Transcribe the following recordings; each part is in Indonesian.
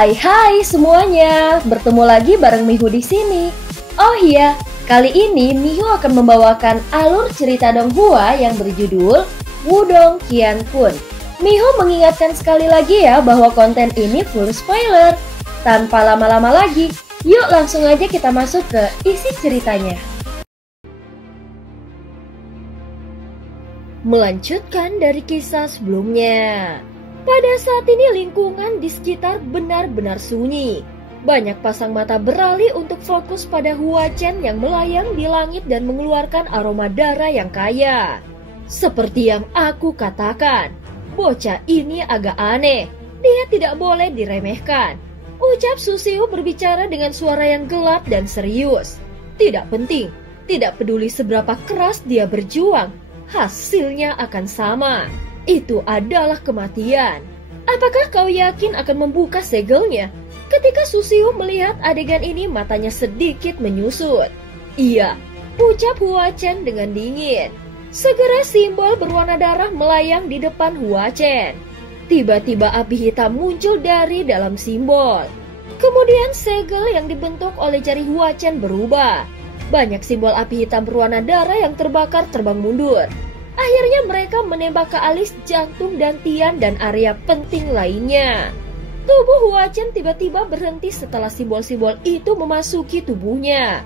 Hai semuanya, bertemu lagi bareng Mihu di sini. Oh iya, kali ini Mihu akan membawakan alur cerita Donghua yang berjudul Wudong Qiankun. Mihu mengingatkan sekali lagi ya bahwa konten ini full spoiler. Tanpa lama-lama lagi, yuk langsung aja kita masuk ke isi ceritanya. Melanjutkan dari kisah sebelumnya. Pada saat ini lingkungan di sekitar benar-benar sunyi. Banyak pasang mata beralih untuk fokus pada Hua Chen yang melayang di langit dan mengeluarkan aroma darah yang kaya. Seperti yang aku katakan, bocah ini agak aneh. Dia tidak boleh diremehkan. Ucap Susiu berbicara dengan suara yang gelap dan serius. Tidak penting, tidak peduli seberapa keras dia berjuang, hasilnya akan sama. Itu adalah kematian. Apakah kau yakin akan membuka segelnya? Ketika Susiu melihat adegan ini, matanya sedikit menyusut. Iya, ucap Hua Chen dengan dingin. Segera simbol berwarna darah melayang di depan Hua Chen. Tiba-tiba api hitam muncul dari dalam simbol. Kemudian segel yang dibentuk oleh jari Hua Chen berubah. Banyak simbol api hitam berwarna darah yang terbakar terbang mundur. Akhirnya mereka menembak ke alis, jantung, dantian, dan area penting lainnya. Tubuh Hua Chen tiba-tiba berhenti setelah simbol-simbol itu memasuki tubuhnya.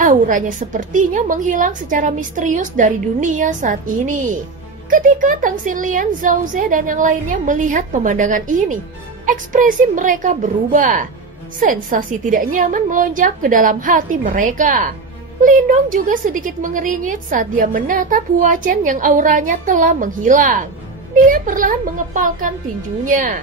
Auranya sepertinya menghilang secara misterius dari dunia saat ini. Ketika Tang Xinlian, Zhao Ze, dan yang lainnya melihat pemandangan ini, ekspresi mereka berubah. Sensasi tidak nyaman melonjak ke dalam hati mereka. Lindong juga sedikit mengerinyit saat dia menatap Hua Chen yang auranya telah menghilang. Dia perlahan mengepalkan tinjunya.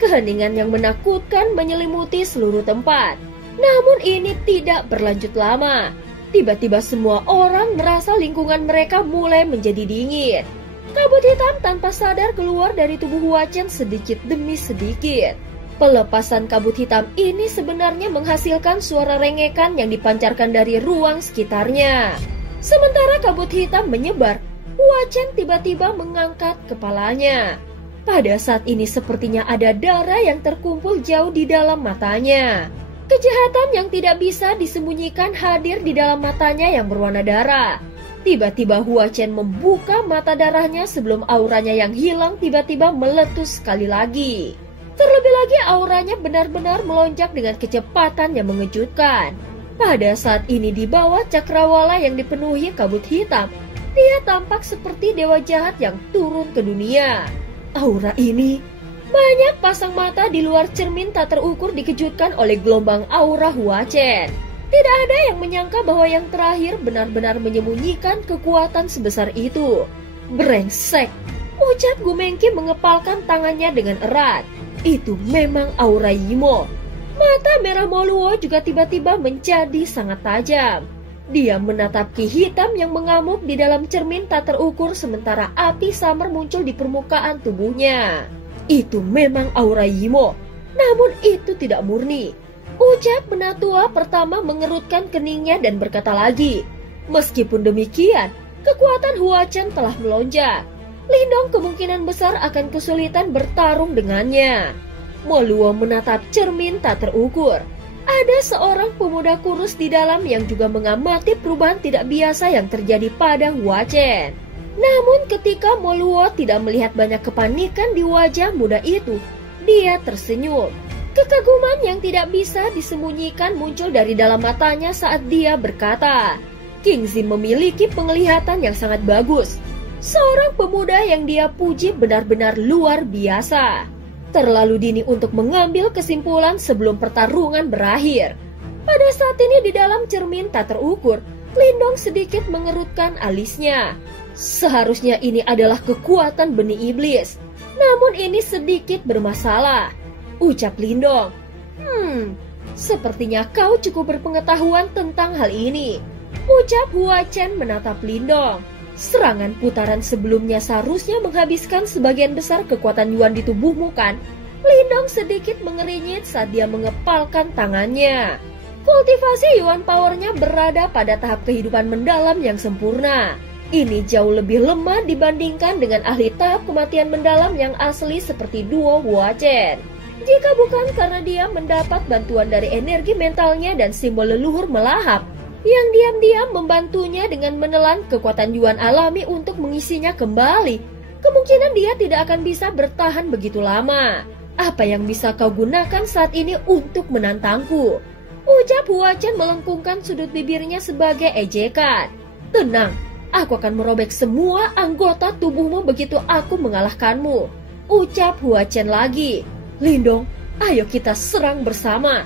Keheningan yang menakutkan menyelimuti seluruh tempat. Namun ini tidak berlanjut lama. Tiba-tiba semua orang merasa lingkungan mereka mulai menjadi dingin. Kabut hitam tanpa sadar keluar dari tubuh Hua Chen sedikit demi sedikit. Pelepasan kabut hitam ini sebenarnya menghasilkan suara rengekan yang dipancarkan dari ruang sekitarnya. Sementara kabut hitam menyebar, Hua Chen tiba-tiba mengangkat kepalanya. Pada saat ini sepertinya ada darah yang terkumpul jauh di dalam matanya. Kejahatan yang tidak bisa disembunyikan hadir di dalam matanya yang berwarna darah. Tiba-tiba Hua Chen membuka mata darahnya sebelum auranya yang hilang tiba-tiba meletus sekali lagi. Terlebih lagi auranya benar-benar melonjak dengan kecepatan yang mengejutkan. Pada saat ini di bawah cakrawala yang dipenuhi kabut hitam, dia tampak seperti dewa jahat yang turun ke dunia. Aura ini, banyak pasang mata di luar cermin tak terukur dikejutkan oleh gelombang aura Hua Chen. Tidak ada yang menyangka bahwa yang terakhir benar-benar menyembunyikan kekuatan sebesar itu. Brengsek, ucap Gu Mengqi mengepalkan tangannya dengan erat. Itu memang aura Yimo. Mata merah Moluo juga tiba-tiba menjadi sangat tajam. Dia menatap Ki hitam yang mengamuk di dalam cermin tak terukur sementara api samar muncul di permukaan tubuhnya. Itu memang aura Yimo, namun itu tidak murni. Ucap penatua pertama mengerutkan keningnya dan berkata lagi, meskipun demikian, kekuatan Hua Chen telah melonjak. Lindong kemungkinan besar akan kesulitan bertarung dengannya. Moluo menatap cermin tak terukur. Ada seorang pemuda kurus di dalam yang juga mengamati perubahan tidak biasa yang terjadi pada Hua Chen. Namun ketika Moluo tidak melihat banyak kepanikan di wajah muda itu, dia tersenyum. Kekaguman yang tidak bisa disembunyikan muncul dari dalam matanya saat dia berkata, Kingzi memiliki penglihatan yang sangat bagus. Seorang pemuda yang dia puji benar-benar luar biasa. Terlalu dini untuk mengambil kesimpulan sebelum pertarungan berakhir. Pada saat ini di dalam cermin tak terukur, Lindong sedikit mengerutkan alisnya. Seharusnya ini adalah kekuatan benih iblis. Namun ini sedikit bermasalah. Ucap Lindong. Sepertinya kau cukup berpengetahuan tentang hal ini. Ucap Hua Chen menatap Lindong. Serangan putaran sebelumnya seharusnya menghabiskan sebagian besar kekuatan Yuan di tubuhmu kan? Lindong sedikit mengerinyit saat dia mengepalkan tangannya. Kultivasi Yuan powernya berada pada tahap kehidupan mendalam yang sempurna. Ini jauh lebih lemah dibandingkan dengan ahli tahap kematian mendalam yang asli seperti duo Hua Chen. Jika bukan karena dia mendapat bantuan dari energi mentalnya dan simbol leluhur melahap, yang diam-diam membantunya dengan menelan kekuatan Yuan alami untuk mengisinya kembali, kemungkinan dia tidak akan bisa bertahan begitu lama. Apa yang bisa kau gunakan saat ini untuk menantangku? Ucap Hua Chen melengkungkan sudut bibirnya sebagai ejekan. Tenang, aku akan merobek semua anggota tubuhmu begitu aku mengalahkanmu. Ucap Hua Chen lagi. Lindong, ayo kita serang bersama.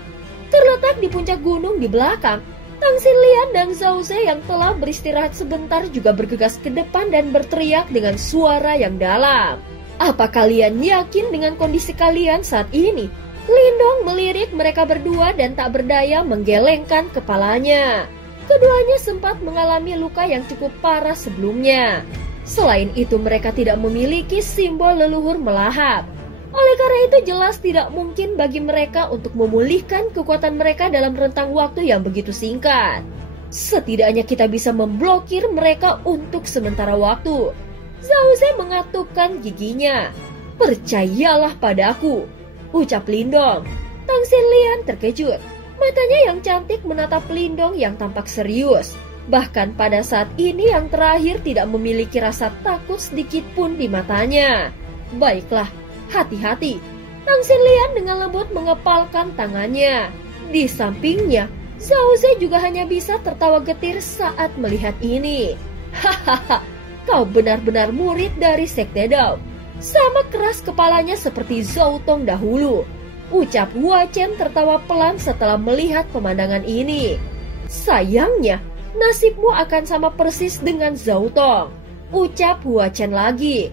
Terletak di puncak gunung di belakang, Tang Xinlian dan Zhao Ze yang telah beristirahat sebentar juga bergegas ke depan dan berteriak dengan suara yang dalam. Apa kalian yakin dengan kondisi kalian saat ini? Lindong melirik mereka berdua dan tak berdaya menggelengkan kepalanya. Keduanya sempat mengalami luka yang cukup parah sebelumnya. Selain itu mereka tidak memiliki simbol leluhur melahap. Oleh karena itu jelas tidak mungkin bagi mereka untuk memulihkan kekuatan mereka dalam rentang waktu yang begitu singkat. Setidaknya kita bisa memblokir mereka untuk sementara waktu. Zhao Ze mengatupkan giginya. Percayalah padaku, ucap Lindong. Tang Xinlian terkejut. Matanya yang cantik menatap Lindong yang tampak serius. Bahkan pada saat ini yang terakhir tidak memiliki rasa takut sedikit pun di matanya. Baiklah, hati-hati. Tang Xinlian dengan lembut mengepalkan tangannya. Di sampingnya, Zhao Ze juga hanya bisa tertawa getir saat melihat ini. Hahaha, kau benar-benar murid dari Sekte Dao. Sama keras kepalanya seperti Zhou Tong dahulu. Ucap Hua Chen tertawa pelan setelah melihat pemandangan ini. Sayangnya, nasibmu akan sama persis dengan Zhou Tong. Ucap Hua Chen lagi.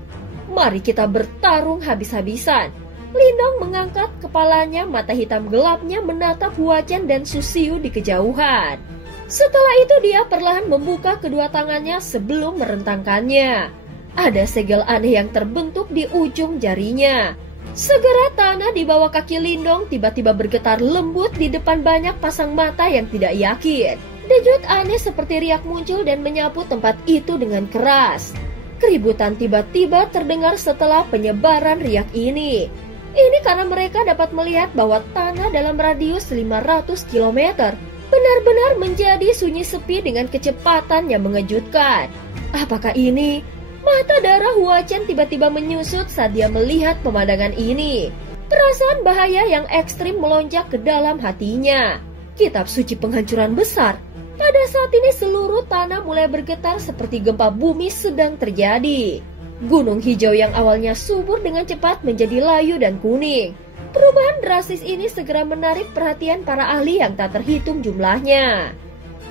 Mari kita bertarung habis-habisan. Lindong mengangkat kepalanya, mata hitam gelapnya menatap Hua Chen dan Su Xiu di kejauhan. Setelah itu dia perlahan membuka kedua tangannya sebelum merentangkannya. Ada segel aneh yang terbentuk di ujung jarinya. Segera tanah di bawah kaki Lindong tiba-tiba bergetar lembut di depan banyak pasang mata yang tidak yakin. Dejut aneh seperti riak muncul dan menyapu tempat itu dengan keras. Keributan tiba-tiba terdengar setelah penyebaran riak ini. Ini karena mereka dapat melihat bahwa tanah dalam radius 500 km benar-benar menjadi sunyi sepi dengan kecepatan yang mengejutkan. Apakah ini? Mata darah Hua Chen tiba-tiba menyusut saat dia melihat pemandangan ini. Perasaan bahaya yang ekstrim melonjak ke dalam hatinya. Kitab suci penghancuran besar. Pada saat ini seluruh tanah mulai bergetar seperti gempa bumi sedang terjadi. Gunung hijau yang awalnya subur dengan cepat menjadi layu dan kuning. Perubahan drastis ini segera menarik perhatian para ahli yang tak terhitung jumlahnya.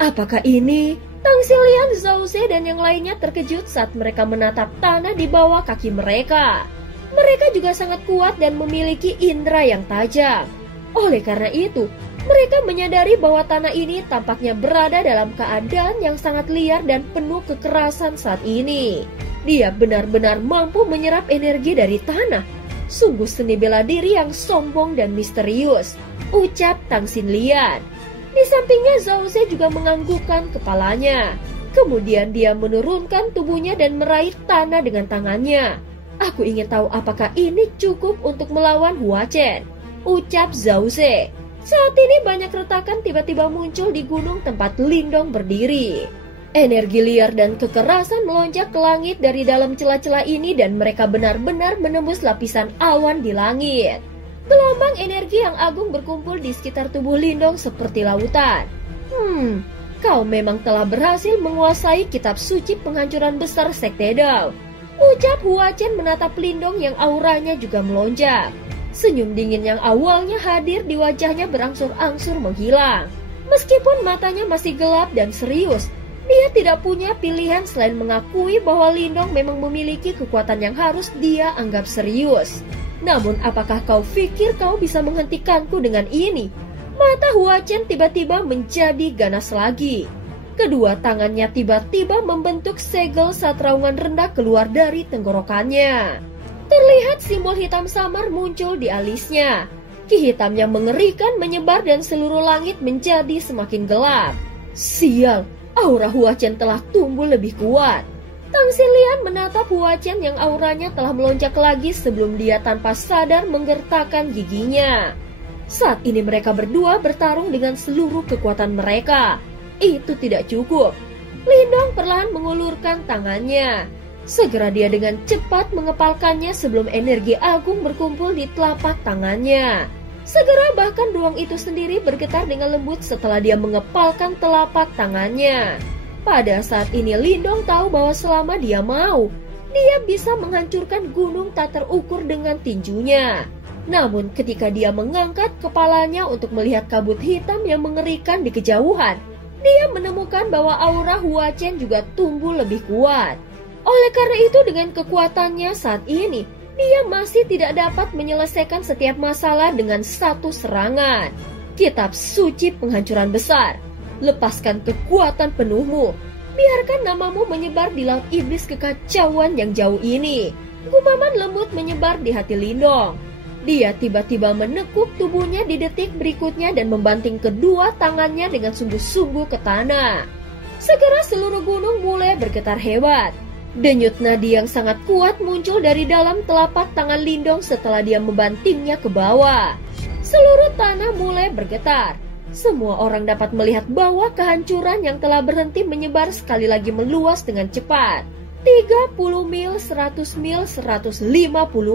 Apakah ini? Tang Xinlian, Zhao Ze dan yang lainnya terkejut saat mereka menatap tanah di bawah kaki mereka. Mereka juga sangat kuat dan memiliki indera yang tajam. Oleh karena itu, mereka menyadari bahwa tanah ini tampaknya berada dalam keadaan yang sangat liar dan penuh kekerasan saat ini. Dia benar-benar mampu menyerap energi dari tanah. Sungguh seni bela diri yang sombong dan misterius, ucap Tang Xinlian. Di sampingnya Zhao Ze juga menganggukkan kepalanya. Kemudian dia menurunkan tubuhnya dan meraih tanah dengan tangannya. Aku ingin tahu apakah ini cukup untuk melawan Hua Chen, ucap Zhao Ze. Saat ini banyak retakan tiba-tiba muncul di gunung tempat Lindong berdiri. Energi liar dan kekerasan melonjak ke langit dari dalam celah-celah ini dan mereka benar-benar menembus lapisan awan di langit. Gelombang energi yang agung berkumpul di sekitar tubuh Lindong seperti lautan. Kau memang telah berhasil menguasai kitab suci penghancuran besar Sekte Dao. Ucap Hua Chen menatap Lindong yang auranya juga melonjak. Senyum dingin yang awalnya hadir di wajahnya berangsur-angsur menghilang. Meskipun matanya masih gelap dan serius, dia tidak punya pilihan selain mengakui bahwa Lindong memang memiliki kekuatan yang harus dia anggap serius. Namun apakah kau pikir kau bisa menghentikanku dengan ini? Mata Hua Chen tiba-tiba menjadi ganas lagi. Kedua tangannya tiba-tiba membentuk segel saat raungan rendah keluar dari tenggorokannya. Terlihat simbol hitam samar muncul di alisnya. Ki hitam yang mengerikan menyebar dan seluruh langit menjadi semakin gelap. Sial, aura Hua Chen telah tumbuh lebih kuat. Tang Xinlian menatap Hua Chen yang auranya telah melonjak lagi sebelum dia tanpa sadar menggertakkan giginya. Saat ini mereka berdua bertarung dengan seluruh kekuatan mereka. Itu tidak cukup. Lindong perlahan mengulurkan tangannya. Segera dia dengan cepat mengepalkannya sebelum energi agung berkumpul di telapak tangannya. Segera bahkan ruang itu sendiri bergetar dengan lembut setelah dia mengepalkan telapak tangannya. Pada saat ini Lindong tahu bahwa selama dia mau, dia bisa menghancurkan gunung tak terukur dengan tinjunya. Namun ketika dia mengangkat kepalanya untuk melihat kabut hitam yang mengerikan di kejauhan, dia menemukan bahwa aura Hua Chen juga tumbuh lebih kuat. Oleh karena itu dengan kekuatannya saat ini, dia masih tidak dapat menyelesaikan setiap masalah dengan satu serangan. Kitab suci penghancuran besar. Lepaskan kekuatan penuhmu. Biarkan namamu menyebar di laut iblis kekacauan yang jauh ini. Gumaman lembut menyebar di hati Lindong. Dia tiba-tiba menekuk tubuhnya di detik berikutnya dan membanting kedua tangannya dengan sungguh-sungguh ke tanah. Segera seluruh gunung mulai bergetar hebat. Denyut nadi yang sangat kuat muncul dari dalam telapak tangan Lindong setelah dia membantingnya ke bawah. Seluruh tanah mulai bergetar. Semua orang dapat melihat bahwa kehancuran yang telah berhenti menyebar sekali lagi meluas dengan cepat. 30 mil, 100 mil, 150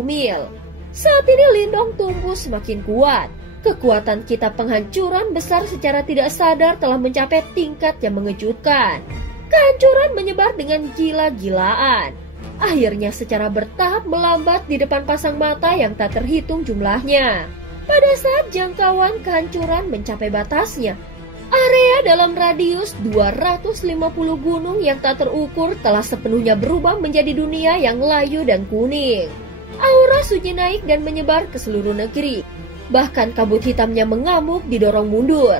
mil. Saat ini Lindong tumbuh semakin kuat. Kekuatan kitab penghancuran besar secara tidak sadar telah mencapai tingkat yang mengejutkan. Kehancuran menyebar dengan gila-gilaan. Akhirnya secara bertahap melambat di depan pasang mata yang tak terhitung jumlahnya. Pada saat jangkauan kehancuran mencapai batasnya, area dalam radius 250 gunung yang tak terukur telah sepenuhnya berubah menjadi dunia yang layu dan kuning. Aura suci naik dan menyebar ke seluruh negeri. Bahkan kabut hitamnya mengamuk didorong mundur.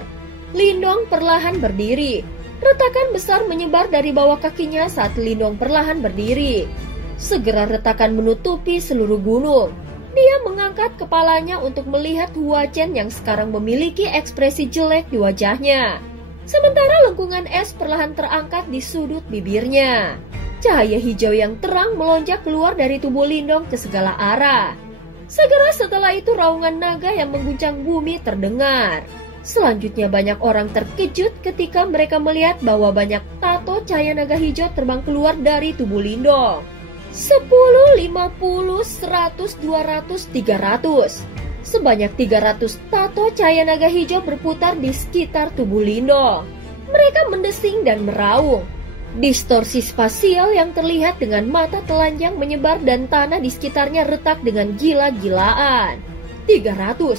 Lindong perlahan berdiri. Retakan besar menyebar dari bawah kakinya saat Lindong perlahan berdiri. Segera retakan menutupi seluruh gunung. Dia mengangkat kepalanya untuk melihat Hua Chen yang sekarang memiliki ekspresi jelek di wajahnya. Sementara lengkungan es perlahan terangkat di sudut bibirnya. Cahaya hijau yang terang melonjak keluar dari tubuh Lindong ke segala arah. Segera setelah itu raungan naga yang mengguncang bumi terdengar. Selanjutnya banyak orang terkejut ketika mereka melihat bahwa banyak tato cahaya naga hijau terbang keluar dari tubuh Lindong. 10, 50, 100, 200, 300. Sebanyak 300 tato cahaya naga hijau berputar di sekitar tubuh Lindong. Mereka mendesing dan meraung. Distorsi spasial yang terlihat dengan mata telanjang menyebar dan tanah di sekitarnya retak dengan gila-gilaan. 300.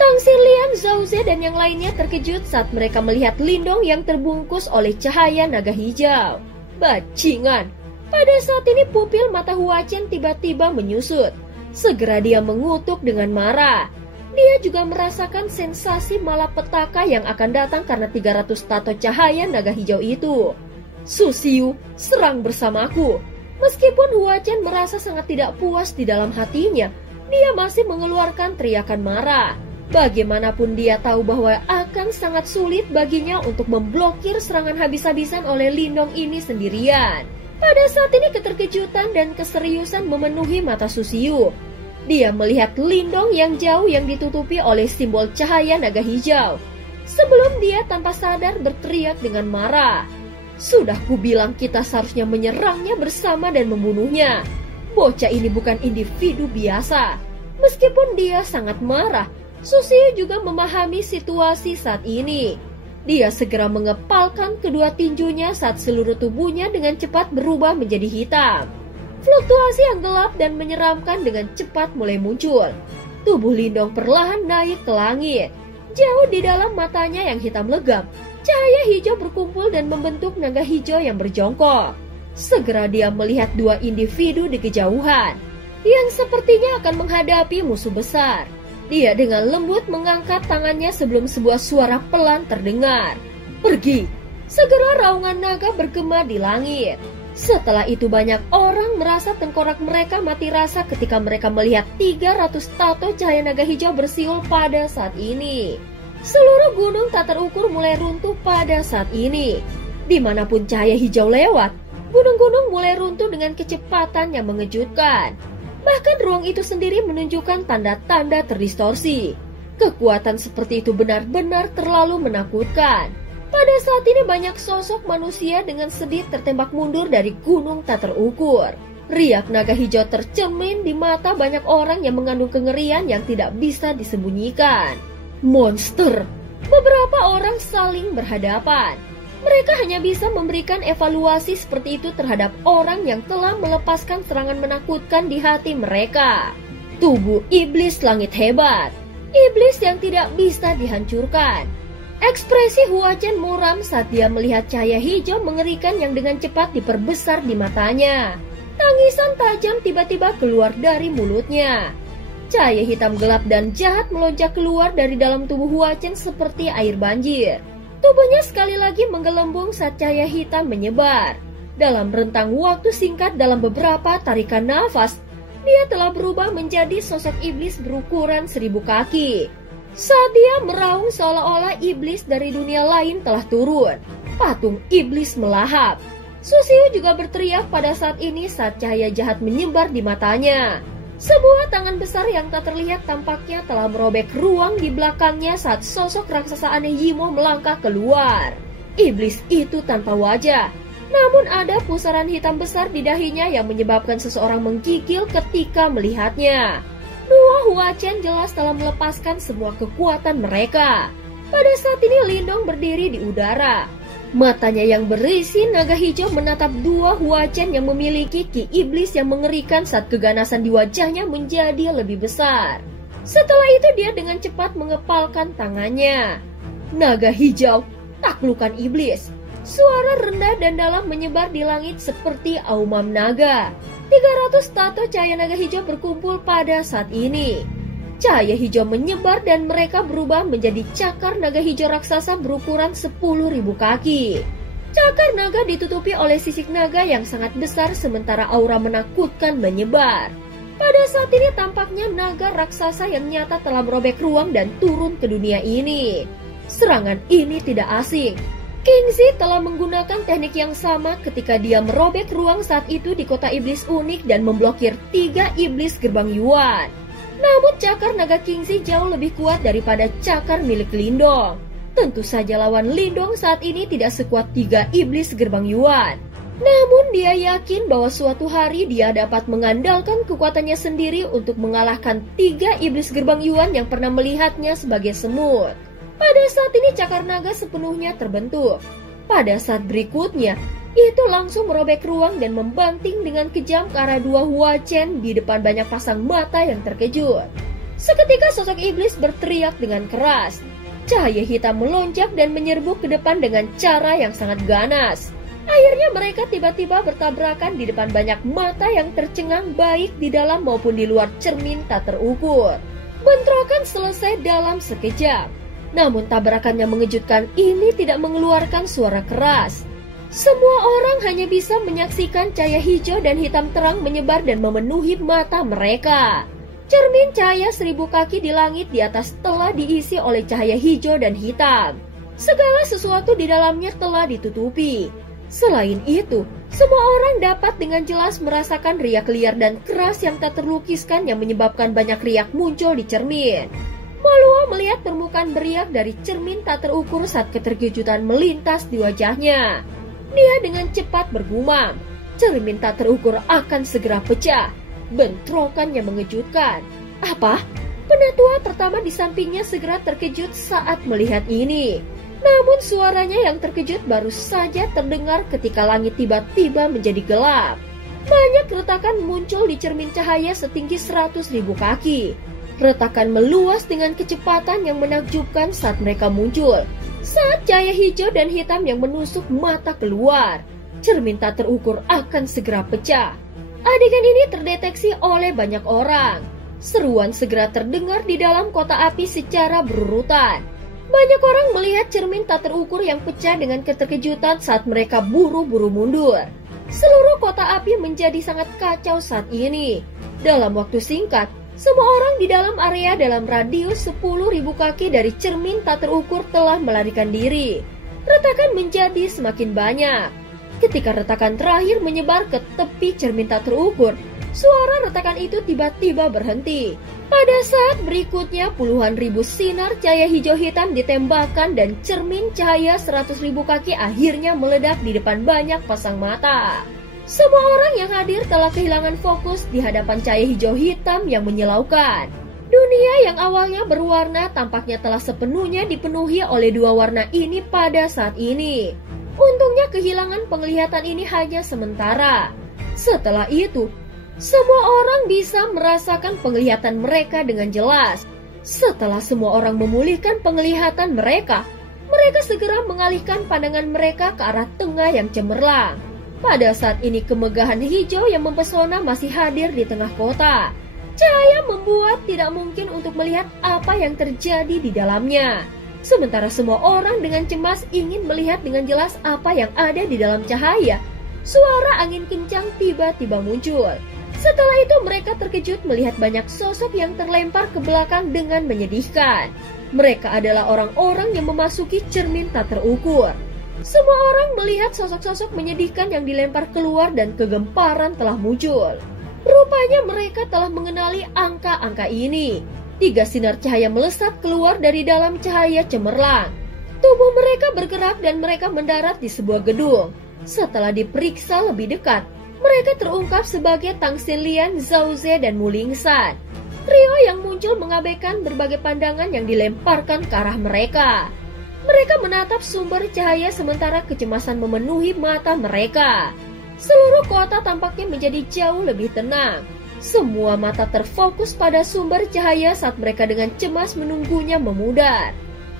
Tang Xinlian, Zhao Ze dan yang lainnya terkejut saat mereka melihat Lindong yang terbungkus oleh cahaya naga hijau. Bajingan! Pada saat ini pupil mata Hua Chen tiba-tiba menyusut. Segera dia mengutuk dengan marah. Dia juga merasakan sensasi malapetaka yang akan datang karena 300 tato cahaya naga hijau itu. Su Xiu, serang bersamaku. Meskipun Hua Chen merasa sangat tidak puas di dalam hatinya, dia masih mengeluarkan teriakan marah. Bagaimanapun dia tahu bahwa akan sangat sulit baginya untuk memblokir serangan habis-habisan oleh Lindong ini sendirian. Pada saat ini keterkejutan dan keseriusan memenuhi mata Su Xiu. Dia melihat Lindong yang jauh yang ditutupi oleh simbol cahaya naga hijau. Sebelum dia tanpa sadar berteriak dengan marah. Sudah kubilang kita seharusnya menyerangnya bersama dan membunuhnya. Bocah ini bukan individu biasa. Meskipun dia sangat marah, Su Xiu juga memahami situasi saat ini. Dia segera mengepalkan kedua tinjunya saat seluruh tubuhnya dengan cepat berubah menjadi hitam. Fluktuasi yang gelap dan menyeramkan dengan cepat mulai muncul. Tubuh Lindong perlahan naik ke langit. Jauh di dalam matanya yang hitam legam, cahaya hijau berkumpul dan membentuk naga hijau yang berjongkok. Segera dia melihat dua individu di kejauhan, yang sepertinya akan menghadapi musuh besar. Dia dengan lembut mengangkat tangannya sebelum sebuah suara pelan terdengar. Pergi! Segera raungan naga bergema di langit. Setelah itu banyak orang merasa tengkorak mereka mati rasa ketika mereka melihat 300 tato cahaya naga hijau bersiul pada saat ini. Seluruh gunung tak terukur mulai runtuh pada saat ini. Dimanapun cahaya hijau lewat, Gunung-gunung mulai runtuh dengan kecepatan yang mengejutkan. Bahkan ruang itu sendiri menunjukkan tanda-tanda terdistorsi. Kekuatan seperti itu benar-benar terlalu menakutkan. Pada saat ini banyak sosok manusia dengan sedih tertembak mundur dari gunung tak terukur. Riak naga hijau tercermin di mata banyak orang yang mengandung kengerian yang tidak bisa disembunyikan. Monster! Beberapa orang saling berhadapan. Mereka hanya bisa memberikan evaluasi seperti itu terhadap orang yang telah melepaskan serangan menakutkan di hati mereka. Tubuh iblis langit hebat. Iblis yang tidak bisa dihancurkan. Ekspresi Hua Chen muram saat dia melihat cahaya hijau mengerikan yang dengan cepat diperbesar di matanya. Tangisan tajam tiba-tiba keluar dari mulutnya. Cahaya hitam gelap dan jahat melonjak keluar dari dalam tubuh Hua Chen seperti air banjir. Tubuhnya sekali lagi menggelembung saat cahaya hitam menyebar. Dalam rentang waktu singkat dalam beberapa tarikan nafas, dia telah berubah menjadi sosok iblis berukuran 1000 kaki. Saat dia meraung seolah-olah iblis dari dunia lain telah turun, patung iblis melahap. Susiu juga berteriak pada saat ini saat cahaya jahat menyebar di matanya. Sebuah tangan besar yang tak terlihat tampaknya telah merobek ruang di belakangnya saat sosok raksasa aneh Yimo melangkah keluar. Iblis itu tanpa wajah, namun ada pusaran hitam besar di dahinya yang menyebabkan seseorang menggigil ketika melihatnya. Dua Hua Chen jelas telah melepaskan semua kekuatan mereka. Pada saat ini Lindong berdiri di udara. Matanya yang berisi naga hijau menatap dua Hua Chen yang memiliki ki iblis yang mengerikan saat keganasan di wajahnya menjadi lebih besar. Setelah itu dia dengan cepat mengepalkan tangannya. Naga hijau, taklukan iblis. Suara rendah dan dalam menyebar di langit seperti aumam naga. 300 tato cahaya naga hijau berkumpul pada saat ini. Cahaya hijau menyebar dan mereka berubah menjadi cakar naga hijau raksasa berukuran 10.000 kaki. Cakar naga ditutupi oleh sisik naga yang sangat besar sementara aura menakutkan menyebar. Pada saat ini tampaknya naga raksasa yang nyata telah merobek ruang dan turun ke dunia ini. Serangan ini tidak asing. Kingzi telah menggunakan teknik yang sama ketika dia merobek ruang saat itu di kota iblis unik dan memblokir 3 iblis gerbang Yuan. Namun cakar naga Kingzi jauh lebih kuat daripada cakar milik Lindong. Tentu saja lawan Lindong saat ini tidak sekuat 3 iblis gerbang Yuan. Namun dia yakin bahwa suatu hari dia dapat mengandalkan kekuatannya sendiri untuk mengalahkan 3 iblis gerbang Yuan yang pernah melihatnya sebagai semut. Pada saat ini cakar naga sepenuhnya terbentuk. Pada saat berikutnya, itu langsung merobek ruang dan membanting dengan kejam ke arah dua Hua Chen di depan banyak pasang mata yang terkejut. Seketika sosok iblis berteriak dengan keras. Cahaya hitam melonjak dan menyerbu ke depan dengan cara yang sangat ganas. Akhirnya mereka tiba-tiba bertabrakan di depan banyak mata yang tercengang baik di dalam maupun di luar cermin tak terukur. Bentrokan selesai dalam sekejap. Namun tabrakannya mengejutkan ini tidak mengeluarkan suara keras. Semua orang hanya bisa menyaksikan cahaya hijau dan hitam terang menyebar dan memenuhi mata mereka. Cermin cahaya 1000 kaki di langit di atas telah diisi oleh cahaya hijau dan hitam. Segala sesuatu di dalamnya telah ditutupi. Selain itu, semua orang dapat dengan jelas merasakan riak liar dan keras yang tak terlukiskan yang menyebabkan banyak riak muncul di cermin. Malua melihat permukaan beriak dari cermin tak terukur saat keterkejutan melintas di wajahnya. Dia dengan cepat bergumam, cermin tak terukur akan segera pecah. Bentrokan yang mengejutkan. Apa? Penatua pertama di sampingnya segera terkejut saat melihat ini. Namun suaranya yang terkejut baru saja terdengar ketika langit tiba-tiba menjadi gelap. Banyak retakan muncul di cermin cahaya setinggi 100.000 kaki. Retakan meluas dengan kecepatan yang menakjubkan saat mereka muncul. Saat cahaya hijau dan hitam yang menusuk mata keluar, cermin tak terukur akan segera pecah. Adegan ini terdeteksi oleh banyak orang. Seruan segera terdengar di dalam kota api secara berurutan. Banyak orang melihat cermin tak terukur yang pecah dengan keterkejutan saat mereka buru-buru mundur. Seluruh kota api menjadi sangat kacau saat ini. Dalam waktu singkat, semua orang di dalam area dalam radius 10.000 kaki dari cermin tak terukur telah melarikan diri. Retakan menjadi semakin banyak. Ketika retakan terakhir menyebar ke tepi cermin tak terukur, suara retakan itu tiba-tiba berhenti. Pada saat berikutnya, puluhan ribu sinar cahaya hijau hitam ditembakkan dan cermin cahaya 100.000 kaki akhirnya meledak di depan banyak pasang mata. Semua orang yang hadir telah kehilangan fokus di hadapan cahaya hijau hitam yang menyilaukan. Dunia yang awalnya berwarna tampaknya telah sepenuhnya dipenuhi oleh dua warna ini pada saat ini. Untungnya kehilangan penglihatan ini hanya sementara. Setelah itu, semua orang bisa merasakan penglihatan mereka dengan jelas. Setelah semua orang memulihkan penglihatan mereka, mereka segera mengalihkan pandangan mereka ke arah tengah yang cemerlang. Pada saat ini kemegahan hijau yang mempesona masih hadir di tengah kota. Cahaya membuat tidak mungkin untuk melihat apa yang terjadi di dalamnya. Sementara semua orang dengan cemas ingin melihat dengan jelas apa yang ada di dalam cahaya, suara angin kencang tiba-tiba muncul. Setelah itu mereka terkejut melihat banyak sosok yang terlempar ke belakang dengan menyedihkan. Mereka adalah orang-orang yang memasuki cermin tak terukur. Semua orang melihat sosok-sosok menyedihkan yang dilempar keluar dan kegemparan telah muncul. Rupanya mereka telah mengenali angka-angka ini. 3 sinar cahaya melesat keluar dari dalam cahaya cemerlang. Tubuh mereka bergerak dan mereka mendarat di sebuah gedung. Setelah diperiksa lebih dekat, mereka terungkap sebagai Tang Xinlian, Zhao Ze, dan Mu Lingsan. Trio yang muncul mengabaikan berbagai pandangan yang dilemparkan ke arah mereka. Mereka menatap sumber cahaya sementara kecemasan memenuhi mata mereka. Seluruh kota tampaknya menjadi jauh lebih tenang. Semua mata terfokus pada sumber cahaya saat mereka dengan cemas menunggunya memudar.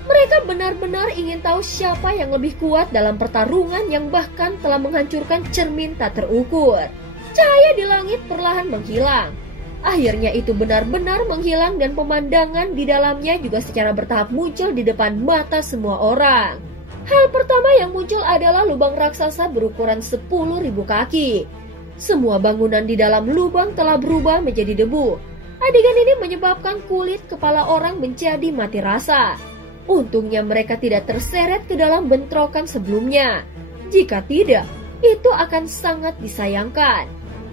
Mereka benar-benar ingin tahu siapa yang lebih kuat dalam pertarungan yang bahkan telah menghancurkan cermin tak terukur. Cahaya di langit perlahan menghilang. Akhirnya itu benar-benar menghilang dan pemandangan di dalamnya juga secara bertahap muncul di depan mata semua orang. Hal pertama yang muncul adalah lubang raksasa berukuran 10.000 kaki. Semua bangunan di dalam lubang telah berubah menjadi debu. Adegan ini menyebabkan kulit kepala orang menjadi mati rasa. Untungnya mereka tidak terseret ke dalam bentrokan sebelumnya. Jika tidak, itu akan sangat disayangkan.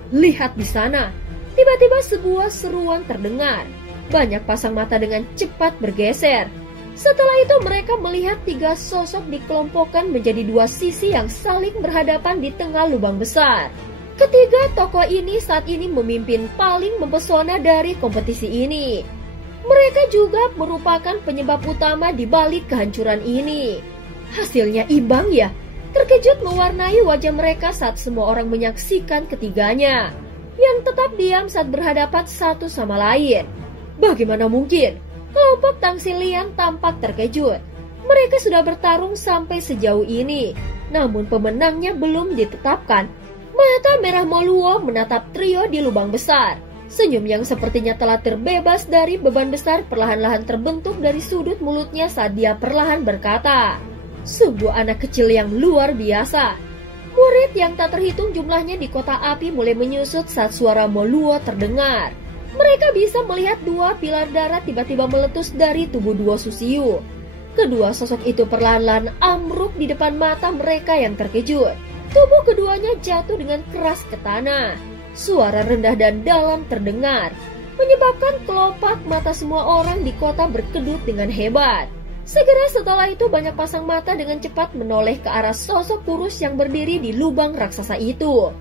Lihat di sana, tiba-tiba sebuah seruan terdengar. Banyak pasang mata dengan cepat bergeser. Setelah itu mereka melihat 3 sosok dikelompokkan menjadi 2 sisi yang saling berhadapan di tengah lubang besar. Ketiga tokoh ini saat ini memimpin paling mempesona dari kompetisi ini. Mereka juga merupakan penyebab utama di balik kehancuran ini. Hasilnya imbang ya. Terkejut mewarnai wajah mereka saat semua orang menyaksikan ketiganya, yang tetap diam saat berhadapan satu sama lain. Bagaimana mungkin? Kelompok Tang Xinlian tampak terkejut. Mereka sudah bertarung sampai sejauh ini, namun pemenangnya belum ditetapkan. Mata merah Mo Luo menatap trio di lubang besar. Senyum yang sepertinya telah terbebas dari beban besar perlahan-lahan terbentuk dari sudut mulutnya saat dia perlahan berkata, "Sungguh anak kecil yang luar biasa." Murid yang tak terhitung jumlahnya di kota api mulai menyusut saat suara Mo Luo terdengar. Mereka bisa melihat 2 pilar darah tiba-tiba meletus dari tubuh 2 Susiyu. Kedua sosok itu perlahan-lahan ambruk di depan mata mereka yang terkejut. Tubuh keduanya jatuh dengan keras ke tanah. Suara rendah dan dalam terdengar, menyebabkan kelopak mata semua orang di kota berkedut dengan hebat. Segera setelah itu banyak pasang mata dengan cepat menoleh ke arah sosok kurus yang berdiri di lubang raksasa itu.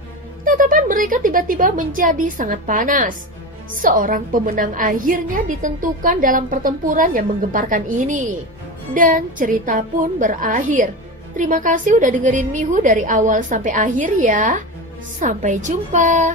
Tatapan mereka tiba-tiba menjadi sangat panas. Seorang pemenang akhirnya ditentukan dalam pertempuran yang menggemparkan ini. Dan cerita pun berakhir. Terima kasih udah dengerin Mihu dari awal sampai akhir ya. Sampai jumpa.